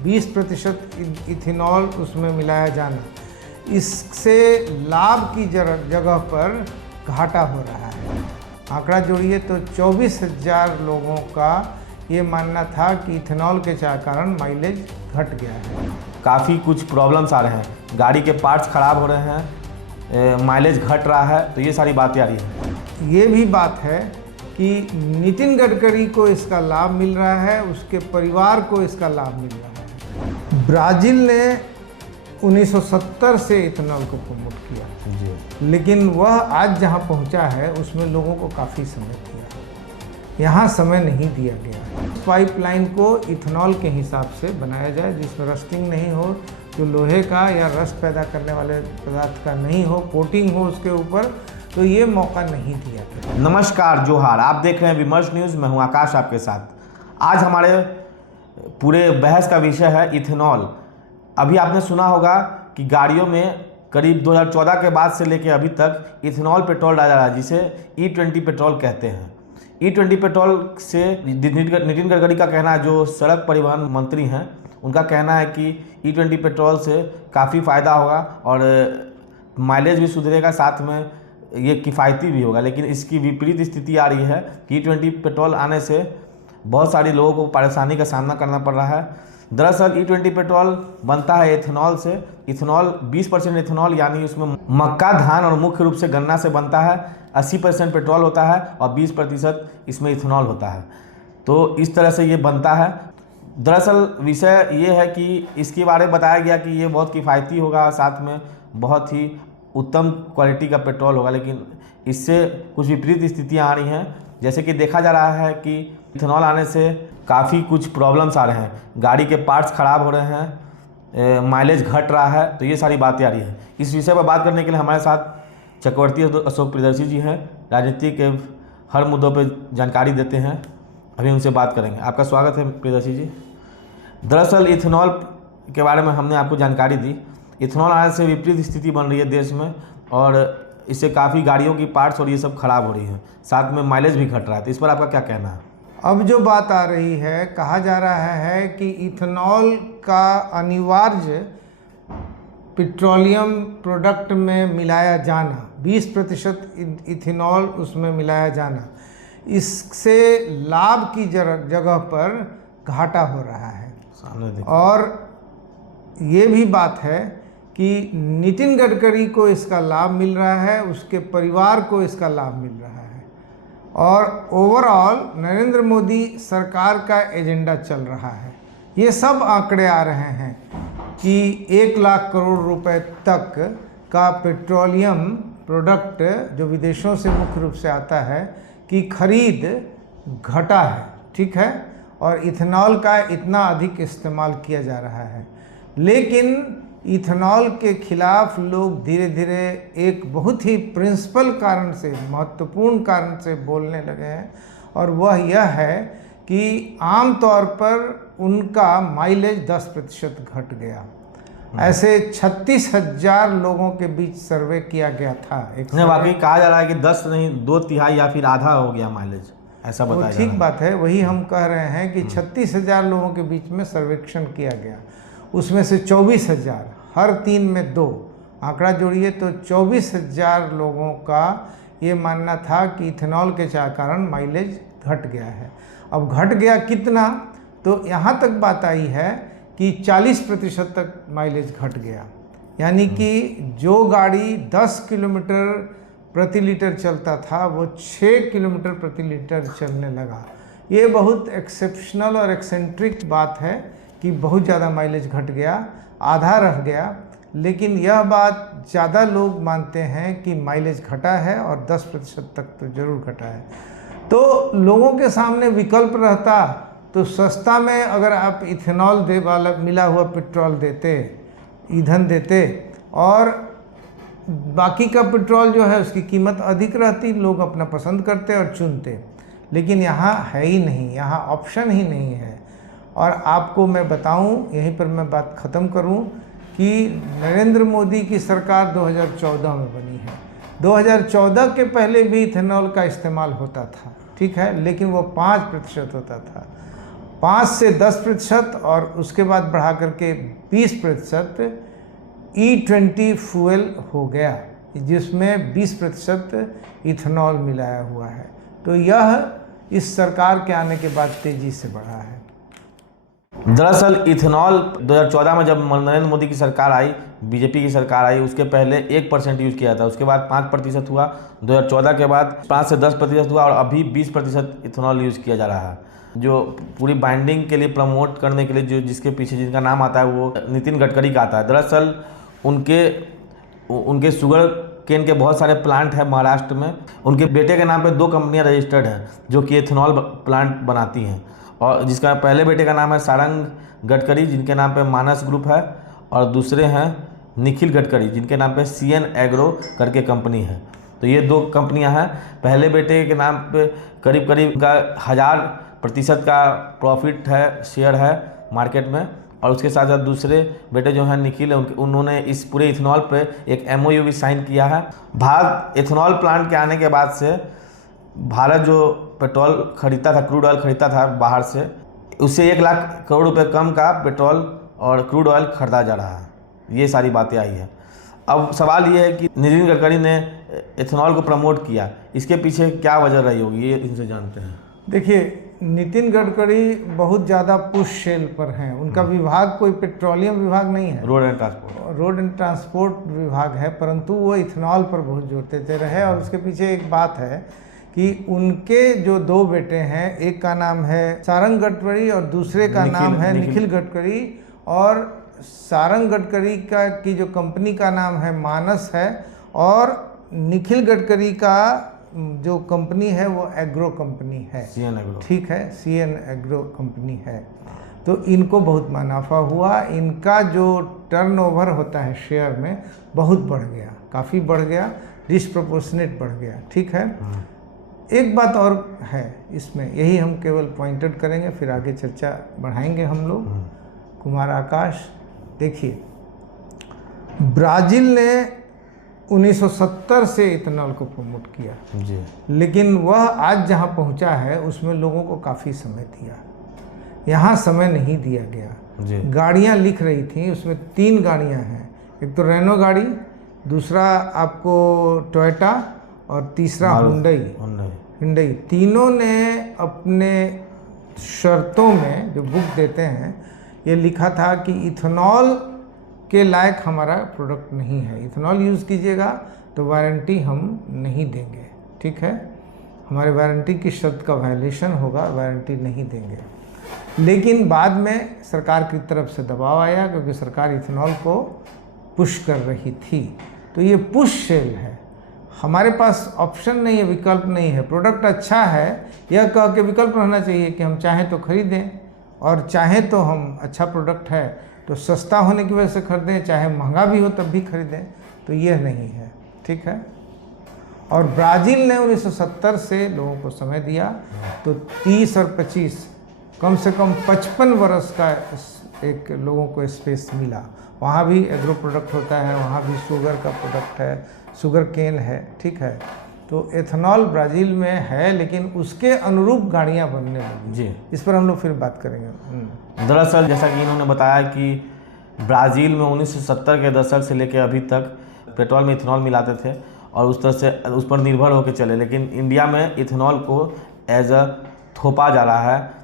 20% ethanol उसमें मिलाया जाना, इससे लाभ की जगह पर घाटा हो रहा है। आंकड़ा जोड़िए तो 24,000 लोगों का ये मानना था कि इथेनॉल के कारण माइलेज घट गया है। काफ़ी कुछ प्रॉब्लम्स आ रहे हैं, गाड़ी के पार्ट्स ख़राब हो रहे हैं, माइलेज घट रहा है, तो ये सारी बातें आ रही हैं। ये भी बात है कि नितिन गडकरी को इसका लाभ मिल रहा है, उसके परिवार को इसका लाभ मिल रहा है। ब्राज़ील ने 1970 से इथेनॉल को प्रमोट किया जी। लेकिन वह आज जहां पहुंचा है उसमें लोगों को काफ़ी समय दिया, यहाँ समय नहीं दिया गया है। पाइपलाइन को इथेनॉल के हिसाब से बनाया जाए जिसमें रस्टिंग नहीं हो, जो लोहे का या रस्ट पैदा करने वाले पदार्थ का नहीं हो, कोटिंग हो उसके ऊपर, तो ये मौका नहीं दिया गया। नमस्कार, जोहार, आप देख रहे हैं विमर्श न्यूज़। मैं हूं आकाश आपके साथ। आज हमारे पूरे बहस का विषय है इथेनॉल। अभी आपने सुना होगा कि गाड़ियों में करीब 2014 के बाद से लेकर अभी तक इथेनॉल पेट्रोल डाला जा रहा है, जिसे E20 पेट्रोल कहते हैं। E20 पेट्रोल से नितिन गडकरी का कहना है, जो सड़क परिवहन मंत्री हैं, उनका कहना है कि E20 पेट्रोल से काफ़ी फ़ायदा होगा और माइलेज भी सुधरेगा, साथ में ये किफ़ायती भी होगा। लेकिन इसकी विपरीत स्थिति आ रही है कि E20 पेट्रोल आने से बहुत सारे लोगों को परेशानी का सामना करना पड़ रहा है। दरअसल E20 पेट्रोल बनता है इथेनॉल से। इथेनॉल 20% इथेनॉल, यानी उसमें मक्का, धान और मुख्य रूप से गन्ना से बनता है। 80% पेट्रोल होता है और 20% इसमें इथेनॉल होता है। तो इस तरह से ये बनता है। दरअसल विषय ये है कि इसके बारे में बताया गया कि ये बहुत किफ़ायती होगा, साथ में बहुत ही उत्तम क्वालिटी का पेट्रोल होगा। लेकिन इससे कुछ विपरीत स्थितियाँ आ रही हैं, जैसे कि देखा जा रहा है कि इथेनॉल आने से काफ़ी कुछ प्रॉब्लम्स आ रहे हैं, गाड़ी के पार्ट्स ख़राब हो रहे हैं, माइलेज घट रहा है, तो ये सारी बातें आ रही हैं। इस विषय पर बात करने के लिए हमारे साथ चक्रवर्ती अशोक प्रियदर्शी जी हैं, राजनीति के हर मुद्दों पर जानकारी देते हैं। अभी उनसे बात करेंगे। आपका स्वागत है प्रियदर्शी जी। दरअसल इथेनॉल के बारे में हमने आपको जानकारी दी। इथेनॉल आने से विपरीत स्थिति बन रही है देश में, और इससे काफ़ी गाड़ियों की पार्ट्स और ये सब खराब हो रही हैं, साथ में माइलेज भी घट रहा है। तो इस पर आपका क्या कहना है? अब जो बात आ रही है, कहा जा रहा है कि इथेनॉल का अनिवार्य पेट्रोलियम प्रोडक्ट में मिलाया जाना, 20% इथेनॉल उसमें मिलाया जाना, इससे लाभ की जगह पर घाटा हो रहा है। और ये भी बात है कि नितिन गडकरी को इसका लाभ मिल रहा है, उसके परिवार को इसका लाभ मिल रहा है, और ओवरऑल नरेंद्र मोदी सरकार का एजेंडा चल रहा है। ये सब आंकड़े आ रहे हैं कि 1 लाख करोड़ रुपए तक का पेट्रोलियम प्रोडक्ट जो विदेशों से मुख्य रूप से आता है की खरीद घटा है, ठीक है, और इथेनॉल का इतना अधिक इस्तेमाल किया जा रहा है। लेकिन इथेनॉल के खिलाफ लोग धीरे धीरे एक बहुत ही प्रिंसिपल कारण से, महत्वपूर्ण कारण से बोलने लगे हैं, और वह यह है कि आम तौर पर उनका माइलेज 10% घट गया। ऐसे 36,000 लोगों के बीच सर्वे किया गया था। वाकई कहा जा रहा है कि 10 नहीं 2/3 या फिर आधा हो गया माइलेज, ऐसा बताया जा रहा है। ठीक बात है, वही हम कह रहे हैं कि 36,000 लोगों के बीच में सर्वेक्षण किया गया, उसमें से 24,000, हर 3 में 2, आंकड़ा जोड़िए तो 24,000 लोगों का ये मानना था कि इथेनॉल के कारण माइलेज घट गया है। अब घट गया कितना, तो यहाँ तक बात आई है कि 40% तक माइलेज घट गया। यानी कि जो गाड़ी 10 किलोमीटर प्रति लीटर चलता था वो 6 किलोमीटर प्रति लीटर चलने लगा। ये बहुत एक्सेप्शनल और एक्सेंट्रिक बात है कि बहुत ज़्यादा माइलेज घट गया, आधा रह गया। लेकिन यह बात ज़्यादा लोग मानते हैं कि माइलेज घटा है और 10% तक तो ज़रूर घटा है। तो लोगों के सामने विकल्प रहता तो सस्ता में अगर आप इथेनॉल वाला मिला हुआ पेट्रोल देते, ईंधन देते, और बाकी का पेट्रोल जो है उसकी कीमत अधिक रहती, लोग अपना पसंद करते और चुनते। लेकिन यहाँ है ही नहीं, यहाँ ऑप्शन ही नहीं है। और आपको मैं बताऊं, यहीं पर मैं बात ख़त्म करूं, कि नरेंद्र मोदी की सरकार 2014 में बनी है। 2014 के पहले भी इथेनॉल का इस्तेमाल होता था, ठीक है, लेकिन वो 5% होता था। 5 से 10% और उसके बाद बढ़ा करके 20% E20 फ्यूल हो गया, जिसमें 20% इथेनॉल मिलाया हुआ है। तो यह इस सरकार के आने के बाद तेजी से बढ़ा है। दरअसल इथेनॉल 2014 में जब नरेंद्र मोदी की सरकार आई, बीजेपी की सरकार आई, उसके पहले 1% यूज़ किया था, उसके बाद 5% हुआ, 2014 के बाद 5 से 10% हुआ और अभी 20% इथेनॉल यूज़ किया जा रहा है। जो पूरी बाइंडिंग के लिए, प्रमोट करने के लिए जो जिसके पीछे जिनका नाम आता है वो नितिन गडकरी का आता है। दरअसल उनके शुगर केन के बहुत सारे प्लांट हैं महाराष्ट्र में। उनके बेटे के नाम पे 2 कंपनियां रजिस्टर्ड हैं जो कि इथेनॉल प्लांट बनाती हैं, और जिसका पहले बेटे का नाम है सारंग गडकरी, जिनके नाम पे मानस ग्रुप है, और दूसरे हैं निखिल गडकरी, जिनके नाम पे CN एग्रो करके कंपनी है। तो ये 2 कंपनियां हैं। पहले बेटे के नाम पे करीब करीब का 1000% का प्रॉफिट है, शेयर है मार्केट में, और उसके साथ साथ दूसरे बेटे जो हैं निखिल, उन्होंने इस पूरे इथेनॉल पे एक MOU भी साइन किया है। भारत इथेनॉल प्लांट के आने के बाद से भारत जो पेट्रोल खरीदता था, क्रूड ऑयल खरीदता था बाहर से, उससे 1 लाख करोड़ रुपए कम का पेट्रोल और क्रूड ऑयल खरीदा जा रहा है। ये सारी बातें आई है। अब सवाल ये है कि नितिन गडकरी ने इथेनॉल को प्रमोट किया, इसके पीछे क्या वजह रही होगी, ये इनसे जानते हैं। देखिए, नितिन गडकरी बहुत ज़्यादा पुश सेल पर हैं। उनका विभाग कोई पेट्रोलियम विभाग नहीं है, रोड एंड ट्रांसपोर्ट विभाग है, परंतु वो इथेनॉल पर बहुत जोर देते रहे। और उसके पीछे एक बात है कि उनके जो 2 बेटे हैं, एक का नाम है सारंग गडकरी और दूसरे का नाम है निखिल गडकरी, और सारंग गडकरी की जो कंपनी का नाम है मानस है, और निखिल गडकरी का जो कंपनी है वो एग्रो कंपनी है, CN एग्रो, ठीक है, CN एग्रो कंपनी है। तो इनको बहुत मुनाफा हुआ। इनका जो टर्नओवर होता है शेयर में बहुत बढ़ गया, काफ़ी बढ़ गया, डिस्प्रपोर्शनेट बढ़ गया। ठीक है। एक बात और है इसमें, यही हम केवल पॉइंटेड करेंगे, फिर आगे चर्चा बढ़ाएंगे हम लोग। कुमार आकाश, देखिए, ब्राज़ील ने 1970 से इथेनॉल को प्रमोट किया जी, लेकिन वह आज जहां पहुंचा है उसमें लोगों को काफ़ी समय दिया। यहाँ समय नहीं दिया गया जी। गाड़ियाँ लिख रही थी, उसमें 3 गाड़ियाँ हैं, एक तो रेनो गाड़ी, दूसरा आपको टोयोटा और तीसरा हुंडई। तीनों ने अपने शर्तों में जो बुक देते हैं ये लिखा था कि इथेनॉल के लायक हमारा प्रोडक्ट नहीं है, इथेनॉल यूज़ कीजिएगा तो वारंटी हम नहीं देंगे। ठीक है, हमारे वारंटी की शर्त का वायलेशन होगा, वारंटी नहीं देंगे। लेकिन बाद में सरकार की तरफ से दबाव आया क्योंकि सरकार इथेनॉल को पुश कर रही थी। तो ये पुश सेल है, हमारे पास ऑप्शन नहीं है, विकल्प नहीं है। प्रोडक्ट अच्छा है, यह कह के विकल्प रहना चाहिए कि हम चाहें तो खरीदें, और चाहें तो हम अच्छा प्रोडक्ट है तो सस्ता होने की वजह से खरीदें, चाहे महंगा भी हो तब भी खरीदें। तो यह नहीं है। ठीक है। और ब्राज़ील ने 1970 से लोगों को समय दिया, तो 30 और 25 कम से कम 55 वर्ष का एक लोगों को स्पेस मिला। वहाँ भी एग्रो प्रोडक्ट होता है, वहाँ भी शुगर का प्रोडक्ट है, शुगर केन है। ठीक है। तो एथेनॉल ब्राज़ील में है, लेकिन उसके अनुरूप गाड़ियाँ बनने लगी जी। इस पर हम लोग फिर बात करेंगे। दरअसल जैसा कि इन्होंने बताया कि ब्राज़ील में 1970 के दशक से लेकर अभी तक पेट्रोल में इथेनॉल मिलाते थे और उस तरह से उस पर निर्भर होकर चले, लेकिन इंडिया में इथेनॉल को एज अ थोपा जा रहा है।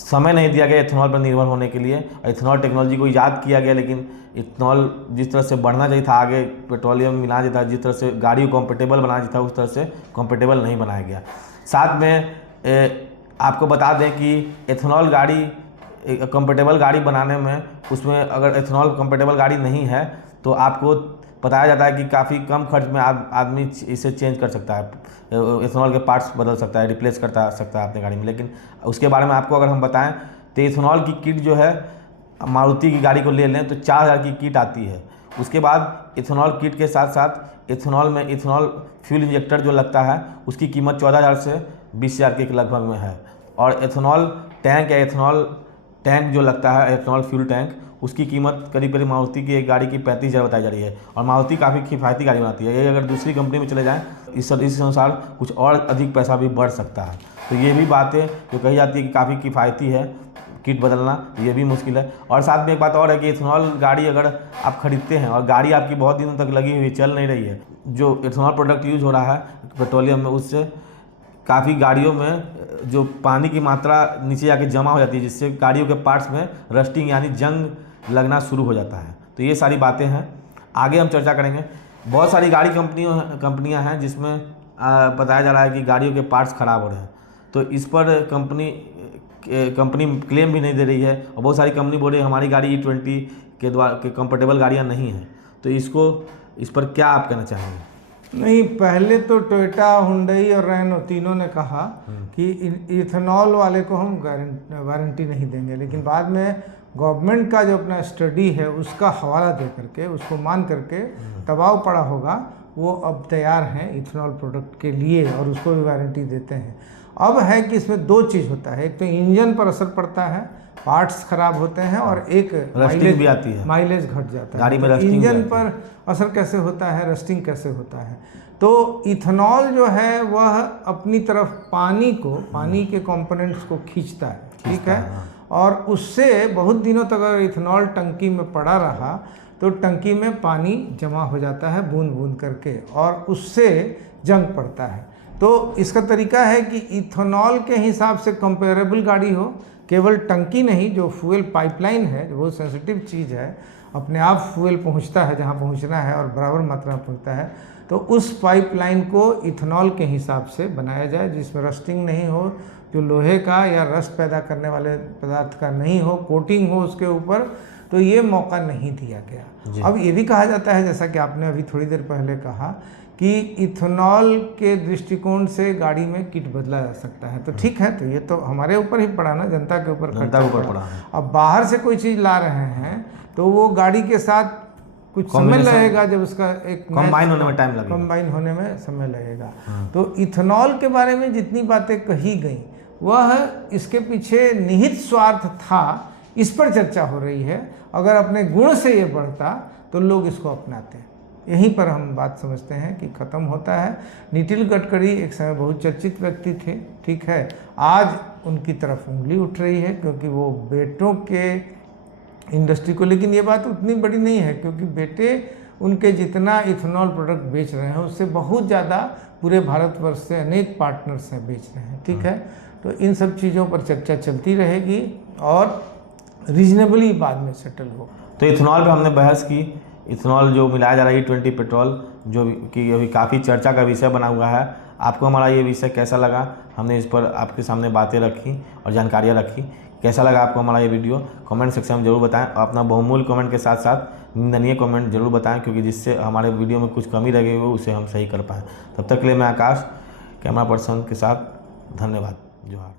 समय नहीं दिया गया इथेनॉल पर निर्भर होने के लिए। इथेनॉल टेक्नोलॉजी को ईजाद किया गया, लेकिन इथेनॉल जिस तरह से बढ़ना चाहिए था आगे, पेट्रोलियम मिलाना चाहिए था, जिस तरह से गाड़ी को कॉम्पेटेबल बनाना चाहिए था, उस तरह से कॉम्पेटेबल नहीं बनाया गया। साथ में आपको बता दें कि इथेनॉल गाड़ी कॉम्पेटेबल गाड़ी बनाने में, उसमें अगर इथेनॉल कॉम्पेटेबल गाड़ी नहीं है तो आपको बताया जाता है कि काफ़ी कम खर्च में आदमी इसे चेंज कर सकता है, इथेनॉल के पार्ट्स बदल सकता है, रिप्लेस करता सकता है अपने गाड़ी में। लेकिन उसके बारे में आपको अगर हम बताएं तो इथेनॉल की किट जो है, मारुति की गाड़ी को ले लें तो 4000 की किट आती है। उसके बाद इथेनॉल किट के साथ साथ इथेनॉल में इथेनॉल फ्यूल इंजेक्टर जो लगता है उसकी कीमत 14000 से 20000 के लगभग में है। और इथेनॉल टैंक या इथेनॉल टैंक जो लगता है, इथेनॉल फ्यूल टैंक, उसकी कीमत करीब करीब मारुति की एक गाड़ी की 35000 बताई जा रही है। और मारुति काफ़ी किफ़ायती गाड़ी बनाती है, ये अगर दूसरी कंपनी में चले जाएँ इस अनुसार कुछ और अधिक पैसा भी बढ़ सकता है। तो ये भी बातें जो कही जाती है कि काफ़ी किफ़ायती है, किट बदलना ये भी मुश्किल है। और साथ में एक बात और है कि इथेनॉल गाड़ी अगर आप खरीदते हैं और गाड़ी आपकी बहुत दिनों तक लगी हुई चल नहीं रही है, जो इथेनॉल प्रोडक्ट यूज हो रहा है पेट्रोलियम में, उससे काफ़ी गाड़ियों में जो पानी की मात्रा नीचे जाके जमा हो जाती है, जिससे गाड़ियों के पार्ट्स में रस्टिंग यानी जंग लगना शुरू हो जाता है। तो ये सारी बातें हैं, आगे हम चर्चा करेंगे। बहुत सारी गाड़ी कंपनियां हैं जिसमें बताया जा रहा है कि गाड़ियों के पार्ट्स ख़राब हो रहे हैं, तो इस पर कंपनी क्लेम भी नहीं दे रही है। और बहुत सारी कंपनी बोल रही है हमारी गाड़ी E20 के कंफर्टेबल गाड़ियाँ नहीं हैं। तो इस पर क्या आप कहना चाहेंगे? नहीं, पहले तो टोयोटा, हुंडई और रेनो तीनों ने कहा कि इथेनॉल वाले को हम वारंटी नहीं देंगे, लेकिन बाद में गवर्नमेंट का जो अपना स्टडी है उसका हवाला दे करके, उसको मान करके दबाव पड़ा होगा, वो अब तैयार हैं इथेनॉल प्रोडक्ट के लिए और उसको भी वारंटी देते हैं। अब है कि इसमें दो चीज़ होता है, एक तो इंजन पर असर पड़ता है, पार्ट्स खराब होते हैं, और एक रस्टिंग भी आती है, माइलेज घट जाता है। गाड़ी में तो इंजन पर असर कैसे होता है, रस्टिंग कैसे होता है। तो इथेनॉल जो है वह अपनी तरफ पानी के कंपोनेंट्स को खींचता है, ठीक है, और उससे बहुत दिनों तक अगर इथेनॉल टंकी में पड़ा रहा तो टंकी में पानी जमा हो जाता है बूंद बूंद करके, और उससे जंग पड़ता है। तो इसका तरीका है कि इथेनॉल के हिसाब से कंपेरेबल गाड़ी हो, केवल टंकी नहीं, जो फ्यूल पाइपलाइन है, जो बहुत सेंसिटिव चीज़ है, अपने आप फ्यूल पहुंचता है जहां पहुंचना है और बराबर मात्रा में पहुंचता है, तो उस पाइपलाइन को इथेनॉल के हिसाब से बनाया जाए, जिसमें रस्टिंग नहीं हो, जो लोहे का या रस्ट पैदा करने वाले पदार्थ का नहीं हो, कोटिंग हो उसके ऊपर, तो ये मौका नहीं दिया गया। अब ये भी कहा जाता है, जैसा कि आपने अभी थोड़ी देर पहले कहा, कि इथेनॉल के दृष्टिकोण से गाड़ी में किट बदला जा सकता है। तो ठीक है, तो ये तो हमारे ऊपर ही पड़ा ना, जनता के ऊपर खर्चा पड़ा। अब बाहर से कोई चीज़ ला रहे हैं तो वो गाड़ी के साथ कुछ समय लगेगा, जब उसका एक कंबाइन होने में टाइम लगेगा, कंबाइन होने में समय लगेगा। तो इथेनॉल के बारे में जितनी बातें कही गई वह इसके पीछे निहित स्वार्थ था, इस पर चर्चा हो रही है। अगर अपने गुण से ये बढ़ता तो लोग इसको अपनाते। यहीं पर हम बात समझते हैं कि ख़त्म होता है। नितिन गडकरी एक समय बहुत चर्चित व्यक्ति थे, ठीक है, आज उनकी तरफ उंगली उठ रही है क्योंकि वो बेटों के इंडस्ट्री को, लेकिन ये बात उतनी बड़ी नहीं है क्योंकि बेटे उनके जितना इथेनॉल प्रोडक्ट बेच रहे हैं उससे बहुत ज़्यादा पूरे भारतवर्ष से अनेक पार्टनर्स हैं बेच रहे हैं, ठीक है। तो इन सब चीज़ों पर चर्चा चलती रहेगी और रीजनेबली बाद में सेटल हो। तो इथेनॉल पे हमने बहस की। इथेनॉल जो मिलाया जा रहा है E20 पेट्रोल, जो कि अभी काफ़ी चर्चा का विषय बना हुआ है। आपको हमारा ये विषय कैसा लगा? हमने इस पर आपके सामने बातें रखी और जानकारियाँ रखी। कैसा लगा आपको हमारा ये वीडियो? कमेंट सेक्शन में जरूर बताएं और अपना बहुमूल्य कमेंट के साथ साथ निंदनीय कमेंट जरूर बताएं, क्योंकि जिससे हमारे वीडियो में कुछ कमी रह गई हो उसे हम सही कर पाएँ। तब तक के लिए मैं आकाश, कैमरा पर्सन के साथ, धन्यवाद। जोहार।